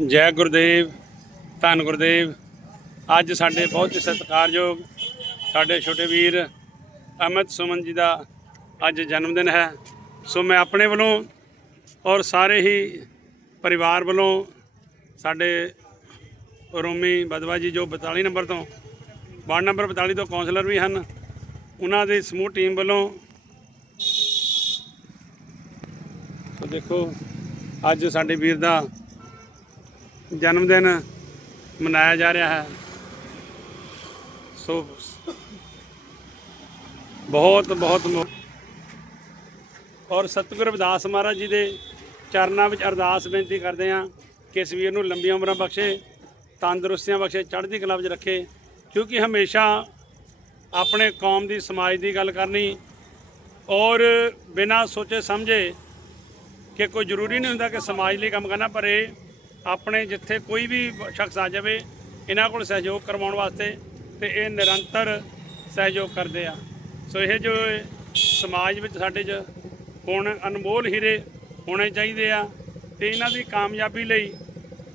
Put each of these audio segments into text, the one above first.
ਜੈ ਗੁਰਦੇਵ, ਧੰਨ ਗੁਰਦੇਵ। ਅੱਜ ਸਾਡੇ ਬਹੁਤ ਹੀ ਸਤਿਕਾਰਯੋਗ ਸਾਡੇ ਛੋਟੇ ਵੀਰ ਅਮਿਤ ਸੁਮਨ ਜੀ ਦਾ ਅੱਜ ਜਨਮ ਦਿਨ ਹੈ। ਸੋ ਮੈਂ ਆਪਣੇ ਵੱਲੋਂ ਔਰ ਸਾਰੇ ਹੀ ਪਰਿਵਾਰ ਵੱਲੋਂ ਸਾਡੇ ਰੋਮੀ ਬਦਵਾ ਜੀ ਜੋ 42 ਨੰਬਰ ਤੋਂ, ਵਾਰਡ ਨੰਬਰ 42 ਤੋਂ ਕਾਉਂਸਲਰ ਵੀ ਹਨ, ਉਹਨਾਂ ਦੀ ਸਮੂਹ ਟੀਮ ਵੱਲੋਂ ਸੋ ਦੇਖੋ, ਅੱਜ ਸਾਡੇ ਵੀਰ ਦਾ ਜਨਮ ਦਿਨ ਮਨਾਇਆ ਜਾ ਰਿਹਾ ਹੈ। ਸੋ ਬਹੁਤ ਬਹੁਤ ਔਰ ਸਤਿਗੁਰੂ ਰਵਿਦਾਸ ਮਹਾਰਾਜ ਜੀ ਦੇ ਚਰਨਾਂ ਵਿੱਚ ਅਰਦਾਸ ਬੇਨਤੀ ਕਰਦੇ ਹਾਂ ਕਿ ਇਸ ਵੀਰ ਨੂੰ ਲੰਬੀਆਂ ਉਮਰਾਂ ਬਖਸ਼ੇ, ਤੰਦਰੁਸਤੀਆਂ ਬਖਸ਼ੇ, ਚੜ੍ਹਦੀ ਕਲਾ ਵਿੱਚ ਰੱਖੇ, ਕਿਉਂਕਿ ਹਮੇਸ਼ਾ ਆਪਣੇ ਕੌਮ ਦੀ, ਸਮਾਜ ਦੀ ਗੱਲ ਕਰਨੀ ਔਰ ਬਿਨਾਂ ਸੋਚੇ ਸਮਝੇ ਕਿ ਕੋਈ ਜ਼ਰੂਰੀ ਨਹੀਂ ਹੁੰਦਾ ਕਿ ਸਮਾਜ ਲਈ ਕੰਮ ਕਰਨਾ, ਪਰ ਇਹ ਆਪਣੇ ਜਿੱਥੇ ਕੋਈ ਵੀ ਸ਼ਖਸ ਆ ਜਾਵੇ, ਇਹਨਾਂ ਕੋਲ ਸਹਿਯੋਗ ਕਰਵਾਉਣ ਵਾਸਤੇ ਤੇ ਇਹ ਨਿਰੰਤਰ ਸਹਿਯੋਗ ਕਰਦੇ ਆ। ਸੋ ਇਹ ਜੋ ਸਮਾਜ ਵਿੱਚ ਸਾਡੇ 'ਚ ਹੁਣ ਅਨਮੋਲ ਹੀਰੇ ਹੋਣੇ ਚਾਹੀਦੇ ਆ ਤੇ ਇਹਨਾਂ ਦੀ ਕਾਮਯਾਬੀ ਲਈ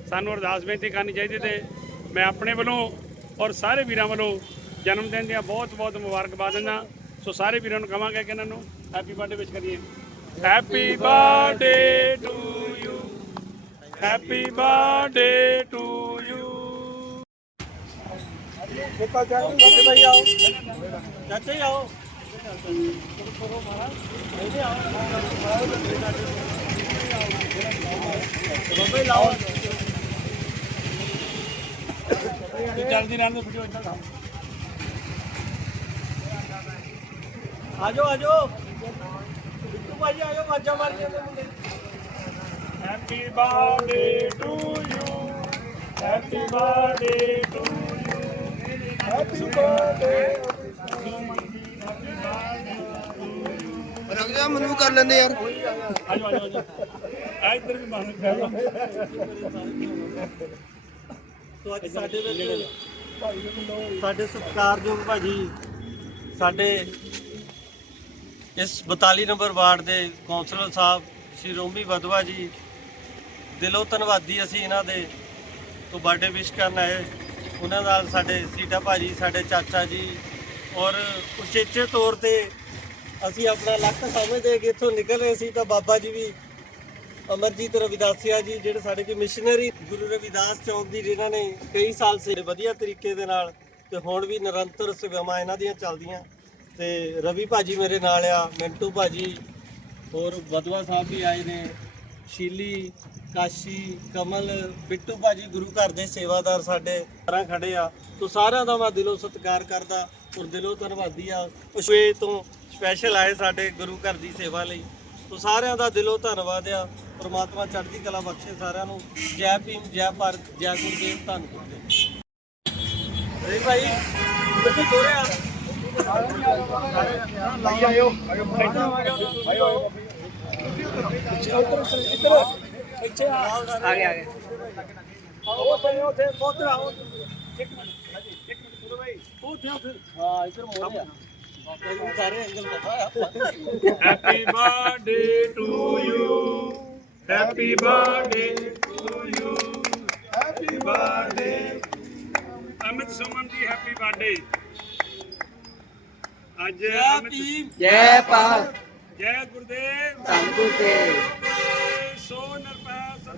ਸਾਨੂੰ ਅਰਦਾਸ ਬੇਨਤੀ ਕਰਨੀ ਚਾਹੀਦੀ ਤੇ ਮੈਂ ਆਪਣੇ ਵੱਲੋਂ ਔਰ ਸਾਰੇ ਵੀਰਾਂ ਵੱਲੋਂ ਜਨਮ ਦਿਨ ਦੀਆਂ ਬਹੁਤ ਬਹੁਤ ਮੁਬਾਰਕਬਾਦ ਦਿੰਦਾ। ਸੋ ਸਾਰੇ ਵੀਰਾਂ ਨੂੰ ਕਹਾਂਗਾ ਕਿ ਇਹਨਾਂ ਨੂੰ ਹੈਪੀ ਬਰਥਡੇ ਵਿਸ਼ ਕਰੀਏ। Happy birthday to happy birthday to you ਚਾਚੇ ਭਾਈ ਆਓ ਚਾਚਾ ਹੀ ਆਓ ਬਾਬੇ ਲਾਓ ਤੂੰ ਜਲਦੀ ਰਹਿਣ ਦੇ ਵੀਡੀਓ ਇੱਧਰ ਲਾਓ ਆਜੋ ਆਜੋ ਬਿੱਟੂ ਭਾਜੀ ਆਜੋ ਵਾਜਾ ਮਾਰ ਕੇ ਮੁੰਡੇ happy birthday to you happy birthday to you happy birthday ਰੁਕ ਜਾ ਮੈਨੂੰ ਵੀ ਕਰ ਲੈਂਦੇ ਯਾਰ। ਆਜੋ ਆਜੋ ਆਜੋ। ਆ ਇੱਧਰ ਵੀ ਮਾਰਨ ਖੜਾ ਸੋ ਅੱਜ ਸਾਡੇ ਵਿੱਚ ਸਾਡੇ ਸਤਿਕਾਰਯੋਗ ਭਾਜੀ ਸਾਡੇ ਇਸ 42 ਨੰਬਰ ਵਾਰਡ ਦੇ ਕੌਂਸਲਰ ਸਾਹਿਬ ਸ਼੍ਰੀ ਰੋਮੀ ਵਦਵਾ ਜੀ ਦਿਲੋਂ ਧੰਨਵਾਦੀ ਅਸੀਂ ਇਹਨਾਂ ਦੇ ਤੋਂ ਬਰਥਡੇ ਵਿਸ਼ ਕਰਨ ਆਏ। ਉਹਨਾਂ ਨਾਲ ਸਾਡੇ ਸੀਤਾ ਭਾਜੀ, ਸਾਡੇ ਚਾਚਾ ਜੀ ਔਰ ਉਚੇਚੇ ਤੌਰ ਤੇ ਅਸੀਂ ਆਪਣਾ ਲੱਕ ਸਮਝਦੇ ਕਿ ਇੱਥੋਂ ਨਿਕਲ ਰਹੇ ਸੀ ਤਾਂ ਬਾਬਾ ਜੀ ਵੀ ਅਮਰਜੀਤ ਰਵਿਦਾਸੀਆ ਜੀ, ਜਿਹੜੇ ਸਾਡੇ ਕੀ ਮਿਸ਼ਨਰੀ ਗੁਰੂ ਰਵਿਦਾਸ ਚੌਕ ਦੀ ਜਿਨ੍ਹਾਂ ਨੇ ਕਈ ਸਾਲ ਸੇ ਵਧੀਆ ਤਰੀਕੇ ਦੇ ਨਾਲ ਤੇ ਹੁਣ ਵੀ ਨਿਰੰਤਰ ਸੇਵਾਵਾਂ ਇਹਨਾਂ ਦੀਆਂ ਚੱਲਦੀਆਂ। ਤੇ ਰਵੀ ਭਾਜੀ ਮੇਰੇ ਨਾਲ ਆ, ਮਿੰਟੂ ਭਾਜੀ, ਹੋਰ ਬਦਵਾ ਸਾਹਿਬ ਵੀ ਆਏ ਨੇ, ਸ਼ੀਲੀ ਕਾਸ਼ੀ ਕਮਲ ਬਿੱਟੂ ਭਾਜੀ ਗੁਰੂ ਘਰ ਦੇ ਸੇਵਾਦਾਰ ਸਾਡੇ ਤਰ੍ਹਾਂ ਖੜੇ ਆ ਤੋ ਸਾਰਿਆਂ ਦਾ ਮੈਂ ਦਿਲੋਂ ਸਤਿਕਾਰ ਕਰਦਾ ਔਰ ਦਿਲੋਂ ਧੰਨਵਾਦੀ ਆ ਉਸ਼ਵੇ ਤੋਂ ਸਪੈਸ਼ਲ ਆਏ ਸਾਡੇ ਗੁਰੂ ਘਰ ਦੀ ਸੇਵਾ ਲਈ ਤੋ ਸਾਰਿਆਂ ਦਾ ਦਿਲੋਂ ਧੰਨਵਾਦ ਆ ਪਰਮਾਤਮਾ ਚੜ੍ਹਦੀ ਕਲਾ ਬਖਸ਼ੇ ਸਾਰਿਆਂ ਨੂੰ ਜੈ ਭੀਮ ਜੈ ਭਾਰਤ ਜੈ ਗੁਰਦੇਵ ਧੰਨ ਗੁਰਦੇਵ ਭਾਈ ਕਿੱਥੇ ਤੋਰਿਆ ਲਈ ਆਇਓ ਆਇਓ ਇੱਥੇ ਆ ਆ ਇੱਧਰ ਮੋੜਿਆ ਬਾਬਾ ਜੀ ਨੂੰ ਸਾਰੇ ਐਂਗਲ ਪਤਾ ਆ। Happy birthday to you happy birthday to you happy birthday Amit Suman the happy birthday ਅੱਜ ਜੈ ਅਮਿਤ ਭੀਮ ਜੈ ਭਾਰਤ ਜੈ ਗੁਰਦੇਵ ਧੰਨ ਗੁਰਦੇਵ ਸੋ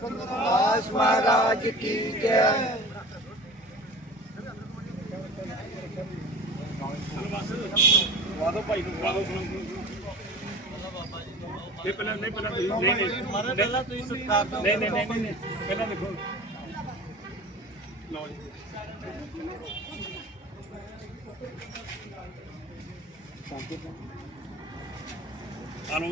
ਆਸ ਮਹਾਰਾਜ ਕੀ ਜੈ। ਵਾਦੋ ਭਾਈ ਨੂੰ ਵਾਦੋ ਸੁਣੋ ਇਹ ਪਹਿਲਾਂ ਨਹੀਂ ਪਹਿਲਾਂ ਤੁਸੀਂ- ਨਹੀਂ ਨਹੀਂ। ਮਾਰੇ ਪਹਿਲਾਂ ਤੁਸੀਂ ਸਤਿਕਾਰ ਕਰੋ। ਨਹੀਂ ਨਹੀਂ ਨਹੀਂ ਨਹੀਂ ਪਹਿਲਾਂ ਲਿਖੋ ਲਓ ਜੀ। ਆਲੋ